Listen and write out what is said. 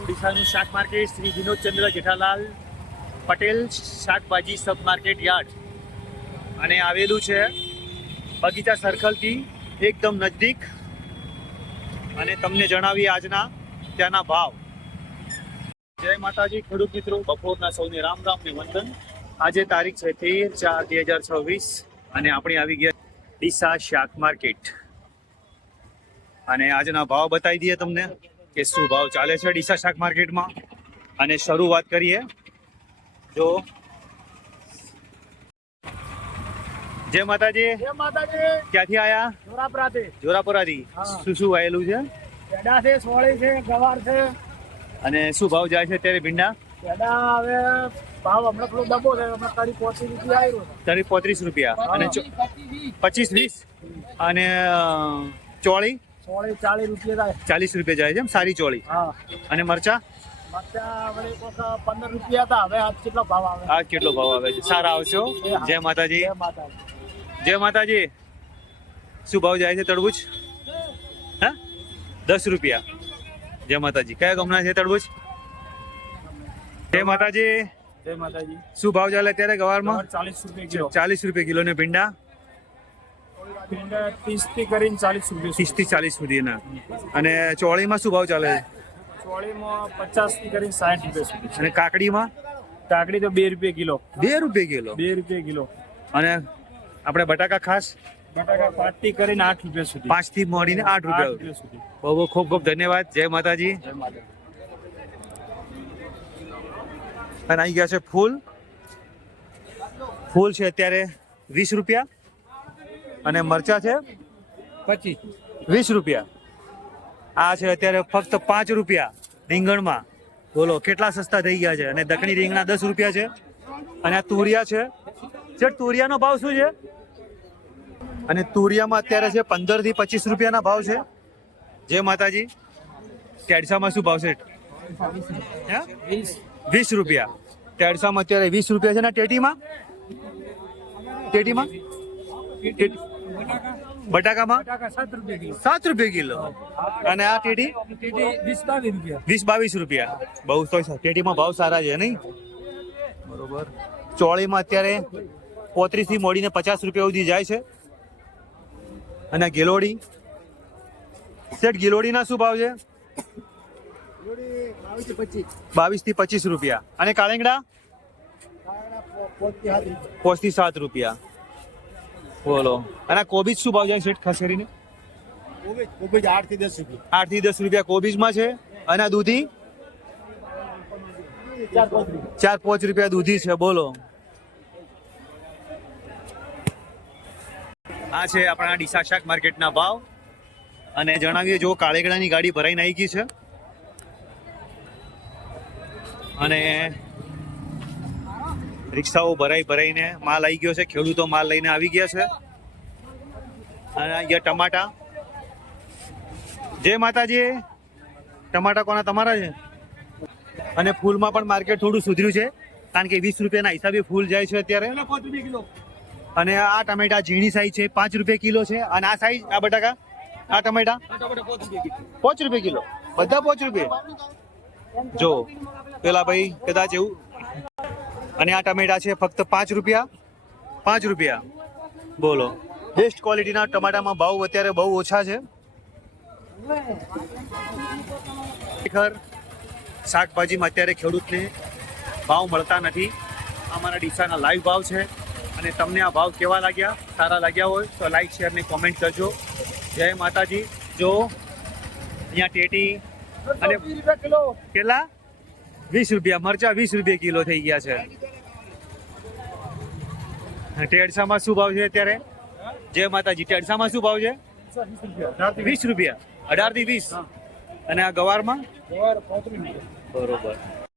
ડીસાનું શાક માર્કેટ શ્રી વિનોદચંદ્ર જેઠાલાલ પટેલ શાકભાજી સબ market yard અને આવેલું છે બગીચા સર્કલથી એકદમ નજદીક. અને તમને જણાવીએ આજના ત્યાંના ભાવ. જય માતાજી ખેડૂત મિત્રો, બપોરના સૌને રામ રામ ને વંદન. આજે તારીખ છે 13/4/2026 અને આપણે આવી ગયા ડીસા શાક માર્કેટ અને આજના ભાવ બતાવી દઈએ તમને કે શું ભાવ ચાલે છે ડીસા શાક માર્કેટમાં. અને શરૂઆત કરીએ. જો જય માતાજી. જય માતાજી. ક્યાંથી આયા? જોરાપરાથી. જોરાપરાથી. શું શું વાયેલું છે? પેડા છે, સોળી છે, ગવાર છે. અને શું ભાવ જાય છે અત્યારે ભીંડા? પેડા હવે ભાવ હમણાં થોડો દબો છે, હમણાં તારી 35 રૂપિયા આવ્યો છે. તારી 35 રૂપિયા અને 25-20 અને ચોળી સોળી 40 રૂપિયા થાય. 40 રૂપિયા જાય છે એમ, સારી ચોળી. હા. અને મરચા મરચા હવે 15 રૂપિયા હતા, હવે આજ કેટલો ભાવ આવે? આ કેટલો ભાવ આવે છે? સારા આવશો. જય માતાજી. જય માતાજી. જય માતાજી. શું ભાવ જાય છે તરબૂચ? હા, 10 રૂપિયા. જય માતાજી. કયા ગામના છે તરબૂચ? જય માતાજી. જય માતાજી. શું ભાવ ચાલે અત્યારે ગવારમાં? 40 રૂપિયા કિલો. 40 રૂપિયા કિલો. ને ભીંડા? ભીંડા 30 થી કરીને 40 રૂપિયા. 30 થી 40 સુધીના. અને ચોળીમાં શું ભાવ ચાલે છે? સોળીમાં 50 થી કરીને 60 રૂપિયા સુધી. અને કાકડીમાં? કાકડી તો 2 રૂપિયા કિલો. 2 રૂપિયા કિલો. 2 રૂપિયા કિલો. અને આપણે બટાકા ખાસ બટાકા 5 થી કરીને 8 રૂપિયા સુધી. 5 થી મોડીને 8 રૂપિયા સુધી. બહુ બહુ ખૂબ ખૂબ ધન્યવાદ. જય માતાજી. જય માતાજી. અને આવી ગયા છે ફૂલ. ફૂલ છે અત્યારે 20 રૂપિયા અને મરચા છે 20 રૂપિયા. આ છે અત્યારે ફક્ત 5 રૂપિયા રીંગણમાં. બોલો કેટલા સસ્તા થઈ ગયા છે. અને દક્ષિણી રીંગણા 10 રૂપિયા છે. અને આ તુરિયા છે. તુરિયાનો ભાવ શું છે? અને તુરિયામાં અત્યારે છે 15 થી 25 રૂપિયાના ભાવ છે. જય માતાજી. ટેડસામાં શું ભાવ છે? 20 રૂપિયા. ટેડસામાં અત્યારે 20 રૂપિયા છે. ને ટેટીમાં બટાકામાં 7 રૂપિયા કિલો. 7 રૂપિયા કિલો. અને આ ટેટી 20-22 રૂપિયા. બહુ તો ટેટીમાં ભાવ સારા છે નહીં? બરોબર. ચોળીમાં અત્યારે 35 થી મોડીને 50 રૂપિયા સુધી જાય છે. અને ગિલોડી સેટ, ગિલોડીના શું ભાવ છે? 22 થી 25 રૂપિયા. અને કાળીંગડા 5 થી 7 રૂપિયા. બોલો. અને કોબીજ શું ભાવ જાય સેટ ખાસ કરીને? કોબીજ 8 થી 10 રૂપિયા. 8 થી 10 રૂપિયા કોબીજમાં છે. અને દૂધી 4-5 રૂપિયા દૂધી છે. બોલો. આ છે આપણા ડીસા શાક માર્કેટના ભાવ. અને જણાવીએ જો કાળેગડાની ગાડી ભરાઈને આવી ગઈ છે. અને રિક્ષાઓ ભરાઈને માલ આવી ગયો છે. ખેડૂતો માલ લઈને આવી ગયા છે. અને અહીંયા ટમાટા. જય માતાજી. ટમાટા કોના? તમારા છે. અને ફૂલમાં પણ માર્કેટ થોડું સુધર્યું છે, કારણ કે 20 રૂપિયાના હિસાબે ફૂલ જાય છે અત્યારે. અને આ ટમેટા ઝીણી સાઈઝ છે, 5 રૂપિયા કિલો છે. અને આ સાઈઝ, આ બટાકા, આ ટમેટા 5 રૂપિયા કિલો. બધા 5 રૂપિયા. જો પેલા ભાઈ કદાચ એવું. અને આ ટમેટા છે ફક્ત 5 રૂપિયા. 5 રૂપિયા. બોલો. બેસ્ટ ક્વોલિટીના ટમાટામાં ભાવ અત્યારે બહુ ઓછા છે. ખરેખર શાકભાજીમાં અત્યારે ખેડૂતને ભાવ મળતા નથી. અમારા ડીસાના લાઈવ ભાવ છે. અને તમને આ ભાવ કેવા લાગ્યા? સારા લાગ્યા હોય તો લાઈક, શેર ને કોમેન્ટ કરજો. જય માતાજી. જો અહીંયા ટેટી અને કેટલા? 20 રૂપિયા. મરચા 20 રૂપિયા કિલો થઈ ગયા છે. ટેડસામાં શું ભાવ છે અત્યારે? જય માતાજી. ટેડસામાં શું ભાવ છે? 20 રૂપિયા. 18 થી 20. અને આ ગવારમાં? બરોબર.